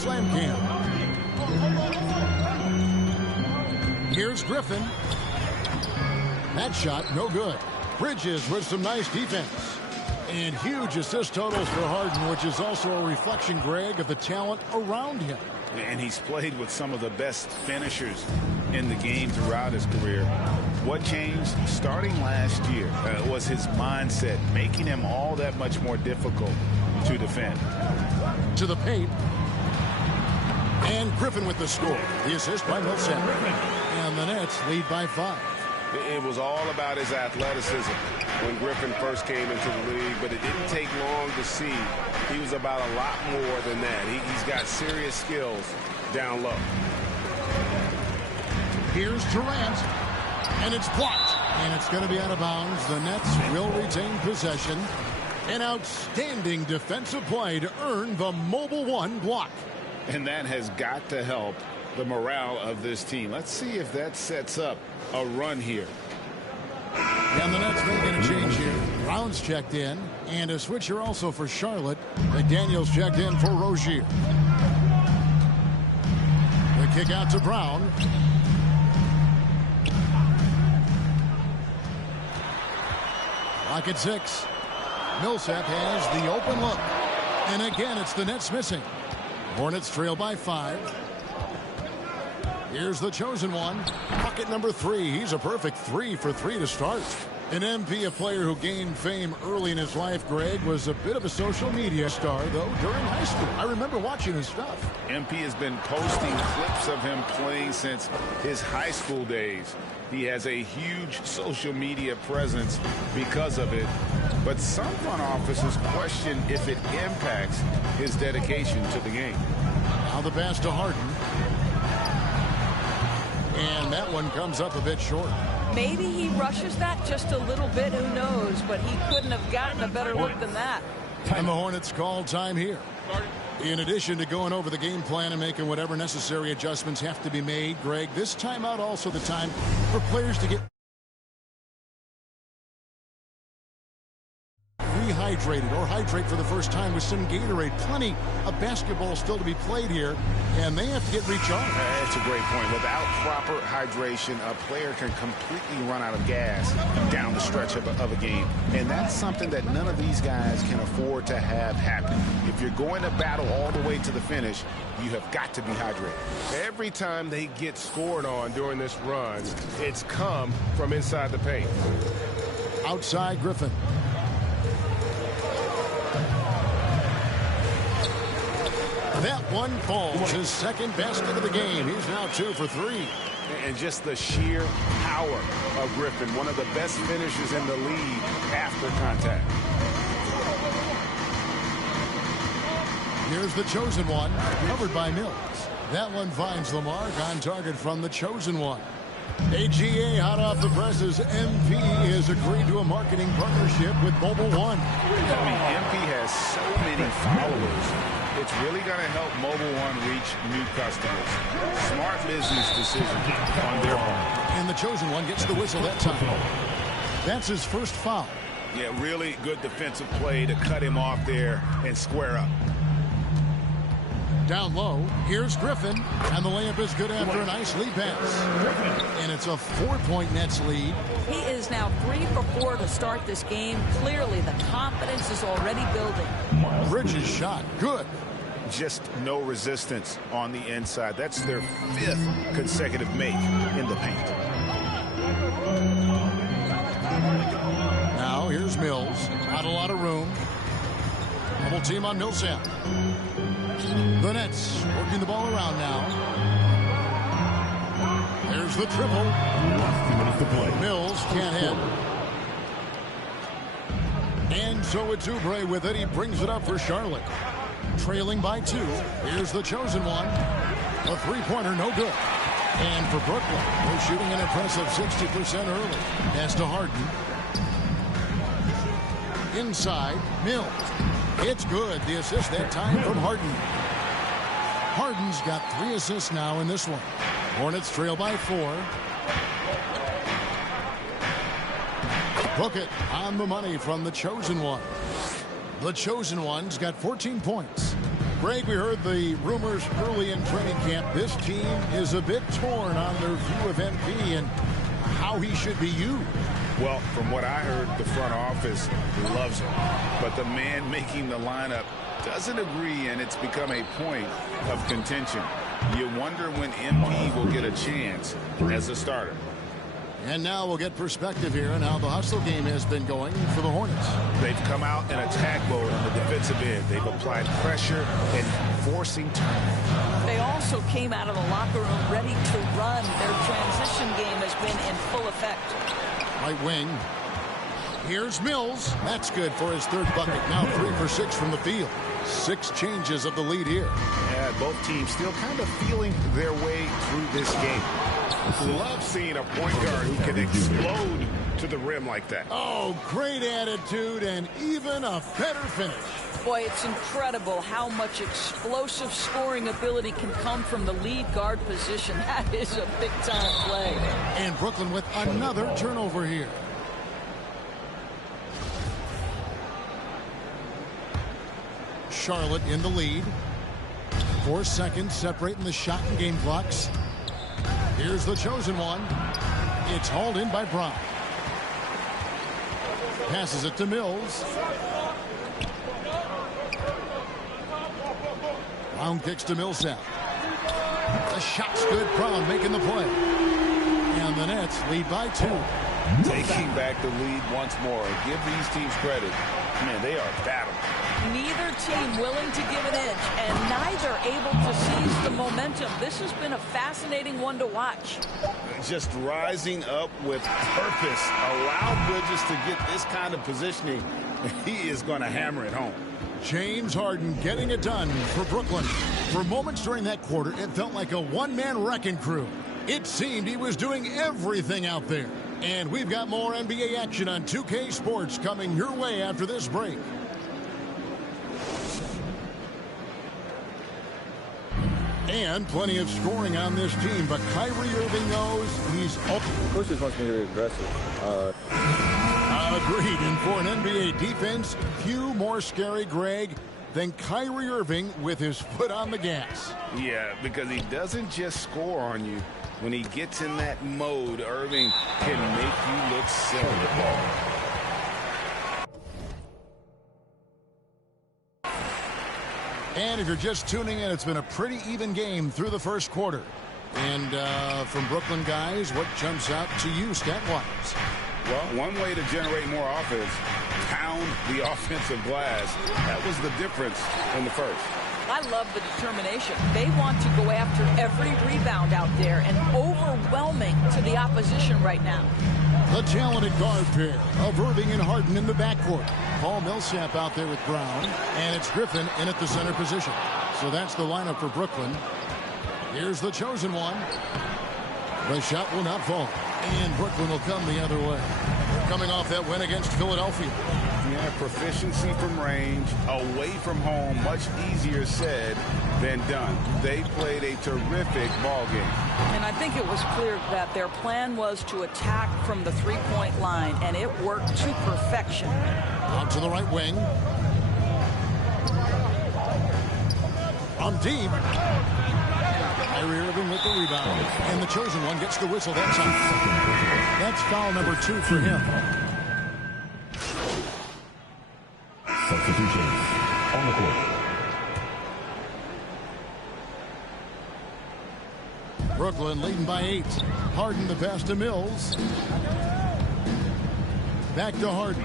slam cam. Here's Griffin. That shot, no good. Bridges with some nice defense. And huge assist totals for Harden, which is also a reflection, Greg, of the talent around him. And he's played with some of the best finishers in the game throughout his career. What changed starting last year was his mindset, making him all that much more difficult to defend. To the paint. And Griffin with the score. The assist by Millsap. And the Nets lead by 5. It was all about his athleticism when Griffin first came into the league, but it didn't take long to see he was about a lot more than that. He's got serious skills down low. Here's Durant, and it's blocked, and it's going to be out of bounds. The Nets will retain possession. An outstanding defensive play to earn the mobile one block. And that has got to help the morale of this team. Let's see if that sets up a run here. And the Nets making a change here. Brown's checked in, and a switcher also for Charlotte. McDaniels checked in for Rozier. The kick out to Brown. Lock at 6. Millsap has the open look. And again, it's the Nets missing. Hornets trail by 5. Here's the chosen one. Bucket number 3. He's a perfect 3 for 3 to start. An MP, a player who gained fame early in his life, Greg, was a bit of a social media star, though, during high school. I remember watching his stuff. MP has been posting clips of him playing since his high school days. He has a huge social media presence because of it. But some front offices question if it impacts his dedication to the game. Now the pass to Harden. And that one comes up a bit short. Maybe he rushes that just a little bit, who knows, but he couldn't have gotten a better look than that. And the Hornets call time here. In addition to going over the game plan and making whatever necessary adjustments have to be made, Greg, this timeout also the time for players to get rehydrated or hydrate for the first time with some Gatorade. Plenty of basketball still to be played here, and they have to get recharged. That's a great point. Without proper hydration, a player can completely run out of gas down the stretch of a game. And that's something that none of these guys can afford to have happen. If you're going to battle all the way to the finish, you have got to be hydrated. Every time they get scored on during this run, it's come from inside the paint. Outside Griffin. That one falls. His second basket of the game. He's now 2 for 3. And just the sheer power of Griffin, one of the best finishers in the league after contact. Here's the chosen one, covered by Mills. That one finds the mark on target from the chosen one. AGA hot off the presses. MP has agreed to a marketing partnership with Mobile One. I mean, MP has so many followers. It's really going to help Mobile One reach new customers. Smart business decision on their part. And the chosen one gets the whistle that time. That's his first foul. Yeah, really good defensive play to cut him off there and square up. Down low, here's Griffin, and the layup is good after a nice lead pass. And it's a 4-point Nets lead. He is now 3 for 4 to start this game. Clearly, the confidence is already building. Bridges shot, good. Just no resistance on the inside. That's their 5th consecutive make in the paint. Now here's Mills. Not a lot of room. Double team on Millsap. The Nets working the ball around now. There's the triple. Mills can't hit. And so it's Oubre with it. He brings it up for Charlotte. Trailing by 2. Here's the chosen one. A three-pointer, no good. And for Brooklyn, they're shooting an impressive 60% early. Pass to Harden. Inside, Mills. It's good. The assist that time from Harden. Harden's got 3 assists now in this one. Hornets trail by 4. Book it on the money from the chosen one. The chosen one's got 14 points. Greg, we heard the rumors early in training camp. This team is a bit torn on their view of MP and how he should be used. Well, from what I heard, the front office loves him. But the man making the lineup doesn't agree, and it's become a point of contention. You wonder when MP will get a chance as a starter. And now we'll get perspective here on how the hustle game has been going for the Hornets. They've come out in attack mode on the defensive end. They've applied pressure and forcing turnovers. They also came out of the locker room ready to run. Their transition game has been in full effect. Right wing. Here's Mills. That's good for his third bucket. Now 3 for 6 from the field. 6 changes of the lead here. Yeah, both teams still kind of feeling their way through this game. Love seeing a point guard who can explode to the rim like that. Oh, great attitude and even a better finish. Boy, it's incredible how much explosive scoring ability can come from the lead guard position. That is a big-time play. And Brooklyn with another turnover here. Charlotte in the lead. 4 seconds separating the shot and game clocks. Here's the chosen one. It's hauled in by Brown. Passes it to Mills. Brown kicks to Millsap. The shot's good. Brown making the play. And the Nets lead by 2. Taking back the lead once more. And give these teams credit. Man, they are battling. Neither team willing to give an inch and neither able to seize the momentum. This has been a fascinating one to watch. Just rising up with purpose. Allow Bridges to get this kind of positioning. He is going to hammer it home. James Harden getting it done for Brooklyn. For moments during that quarter, it felt like a one-man wrecking crew. It seemed he was doing everything out there. And we've got more NBA action on 2K Sports coming your way after this break. And plenty of scoring on this team, but Kyrie Irving knows he's up. Coach just wants me to be aggressive. Agreed. And for an NBA defense, few more scary, Greg, than Kyrie Irving with his foot on the gas. Yeah, because he doesn't just score on you. When he gets in that mode, Irving can make you look silly. And if you're just tuning in, it's been a pretty even game through the first quarter. And from Brooklyn guys, what jumps out to you stat-wise? Well, one way to generate more offense, pound the offensive glass. That was the difference in the first. I love the determination. They want to go after every rebound out there and overwhelming to the opposition right now. The talented guard pair of Irving and Harden in the backcourt. Paul Millsap out there with Brown, and it's Griffin in at the center position. So that's the lineup for Brooklyn. Here's the chosen one. The shot will not fall, and Brooklyn will come the other way. They're coming off that win against Philadelphia. Yeah, proficiency from range, away from home, much easier said than done. They played a terrific ball game. And I think it was clear that their plan was to attack from the three-point line, and it worked to perfection. Out to the right wing. From deep. Kyrie Irving with the rebound. And the chosen one gets the whistle. That's foul number 2 for him. Substitutions on the court. Brooklyn leading by 8. Harden the pass to Mills. Back to Harden.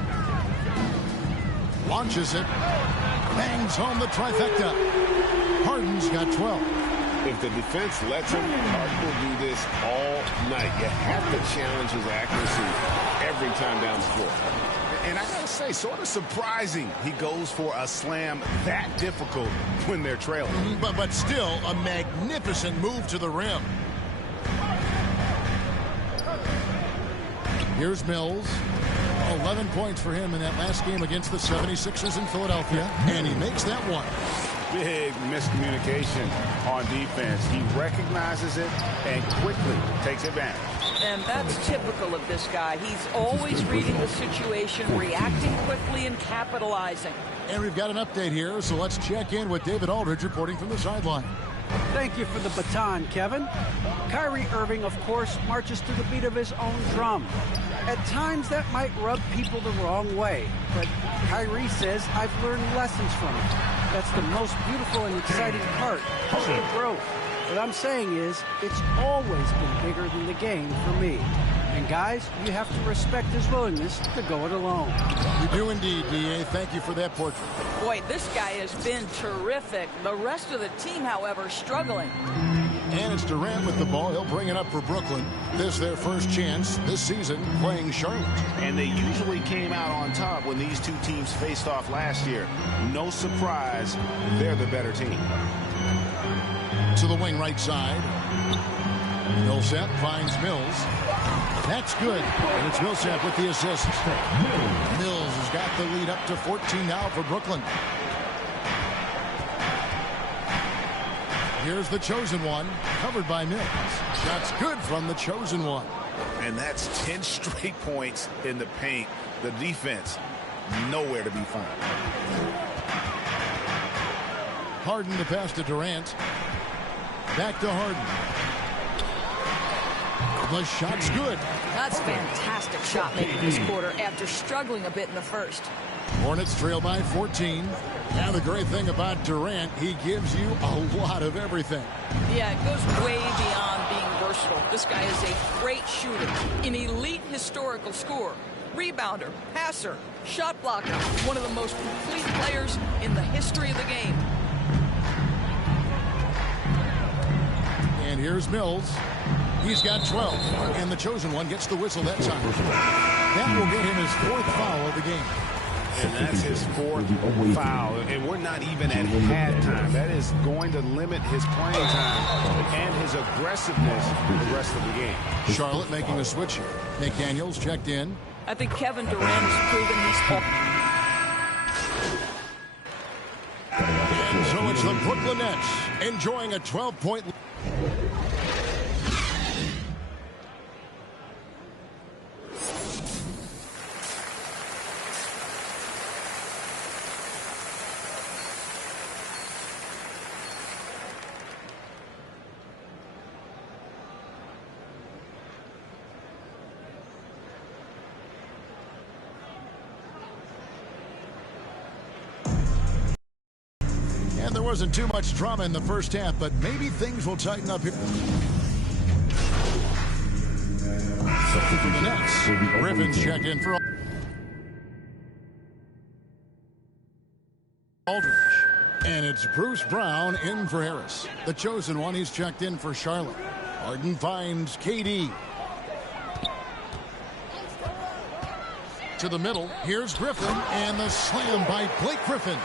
Launches it. Bangs home the trifecta. Harden's got 12. If the defense lets him, Harden will do this all night. You have to challenge his accuracy every time down the floor. And I gotta say, sort of surprising he goes for a slam that difficult when they're trailing. But still a magnificent move to the rim. Here's Mills. 11 points for him in that last game against the 76ers in Philadelphia. And he makes that one. big miscommunication on defense. He recognizes it and quickly takes advantage. And that's typical of this guy. He's always reading the situation, reacting quickly, and capitalizing. And we've got an update here, so let's check in with David Aldridge reporting from the sideline. Thank you for the baton, Kevin. Kyrie Irving, of course, marches to the beat of his own drum. At times, that might rub people the wrong way, but Kyrie says, I've learned lessons from it. That's the most beautiful and exciting part, the growth. What I'm saying is, it's always been bigger than the game for me. And guys, you have to respect his willingness to go it alone. You do indeed, D.A. Thank you for that portrait. Boy, this guy has been terrific. The rest of the team, however, struggling. And it's Durant with the ball. He'll bring it up for Brooklyn. This their first chance this season playing Charlotte. And they usually came out on top when these two teams faced off last year. No surprise, they're the better team. To the wing right side. Millsap finds Mills. That's good. And it's Millsap with the assist. Mills has got the lead up to 14 now for Brooklyn. Here's the chosen one, covered by Mills. Shot's good from the chosen one. And that's 10 straight points in the paint. The defense, nowhere to be found. Harden the pass to Durant. Back to Harden. The shot's good. That's fantastic shot making this quarter after struggling a bit in the first. Hornets trail by 14. Now the great thing about Durant, he gives you a lot of everything. Yeah, it goes way beyond being versatile. This guy is a great shooter, an elite historical scorer, rebounder, passer, shot blocker, one of the most complete players in the history of the game. And here's Mills. He's got 12, and the chosen one gets the whistle that time. That will get him his fourth foul of the game. And that's his fourth foul. And we're not even at halftime. That is going to limit his playing time and his aggressiveness the rest of the game. Charlotte making a switch here. McDaniels checked in. I think Kevin Durant has proven he's... And so it's the Brooklyn Nets enjoying a 12-point lead. And there wasn't too much drama in the first half, but maybe things will tighten up here. For the Nets, Griffin's checked in for Aldridge. And it's Bruce Brown in for Harris. The chosen one, he's checked in for Charlotte. Harden finds KD. To the middle, here's Griffin, and the slam by Blake Griffin.